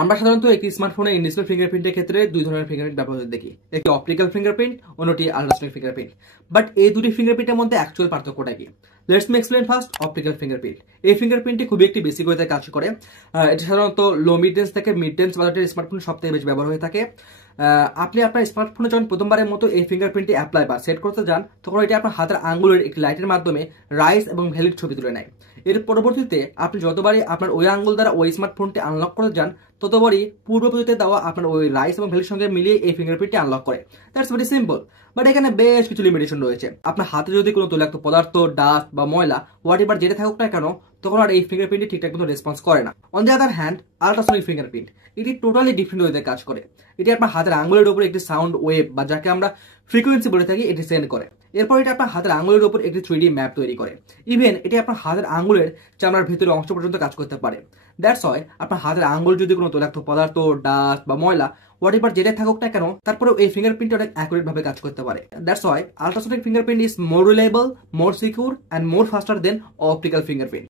আমরা সাধারণত একটি স্মার্টফোনে ইনডিসপ্লে ফিঙ্গারপ্রিন্টের ক্ষেত্রে দুই ধরনের ফিঙ্গারপ্রিন্ট ব্যবহার দেখি, একটি অপটিক্যাল ফিঙ্গারপ্রিন্ট, অন্যটি আল্ট্রাসনিক ফিঙ্গারপ্রিন্ট। বাট এই দুটি ফিঙ্গারপ্রিন্টের মধ্যে অ্যাকচুয়াল পার্থক্যটা কি? Let's me explain first optical fingerprint. এই ফিঙ্গারপ্রিন্টটি খুবই একটি বেসিক ওয়েতে কাজ করে। এটি সাধারণত লো মিড রেঞ্জ থেকে মিড রেঞ্জ বাজেটের স্মার্টফোন সব থেকে বেশি ব্যবহার হয়ে থাকে। আপনি আপনার স্মার্টফোনে যখন প্রথমবারের মতো এই ফিঙ্গারপ্রিন্টটি অ্যাপ্লাই বা সেট করতে যান, তখন এটি আপনার হাতের আঙ্গুলের একটি লাইটের মাধ্যমে রাইস এবং ভ্যালির ছবি তুলে নেয়। এর পরবর্তীতে আপনি যতবারই আপনার ওই আঙ্গুল দ্বারা ওই স্মার্টফোনটি আনলক করে যান, ততবারই পূর্ববর্তীতে দেওয়া আপনার ওই রাইস এবং ভ্যালির সঙ্গে মিলিয়ে এই ফিঙ্গারপ্রিন্টটি আনলক করে। That's very simple. বাট এখানে বেশ কিছু লিমিটেশন রয়েছে। আপনার হাতে যদি কোনো তৈলাক্ত পদার্থ, ডাস্ট বা ময়লা হোয়াট এভার যেটা থাকুক না কেন, তখন আর এই ফিঙ্গারপ্রিন্টটি ঠিকঠাক মতো রেসপন্স করে না। On the other hand, ultrasonic fingerprint এটি টোটালি ডিফারেন্ট ওয়েতে কাজ করে। এটি আপনার হাতের আঙ্গুলের উপর একটি সাউন্ড ওয়েভ বা যাকে আমরা ফ্রিকোয়েন্সি বলে থাকি, এটি সেন্ড করে। এরপর এটা আপনার হাতের আঙ্গুলের উপর একটি 3D ম্যাপ তৈরি করে। ইভেন এটি আপনার হাতের আঙ্গুলের চামড়ার ভেতরের অংশ পর্যন্ত কাজ করতে পারে। দ্যাটস ওয়াই আপনার হাতের আঙ্গুল যদি কোনো তৈলাক্ত পদার্থ, ডাস্ট বা ময়লা হোয়াট এভার যেটা থাকুক না কেন, তারপরেও এই ফিঙ্গারপ্রিন্ট অনেক অ্যাকুরেট ভাবে কাজ করতে পারে। That's why ultrasonic fingerprint is more reliable, more secure and more faster than optical fingerprint.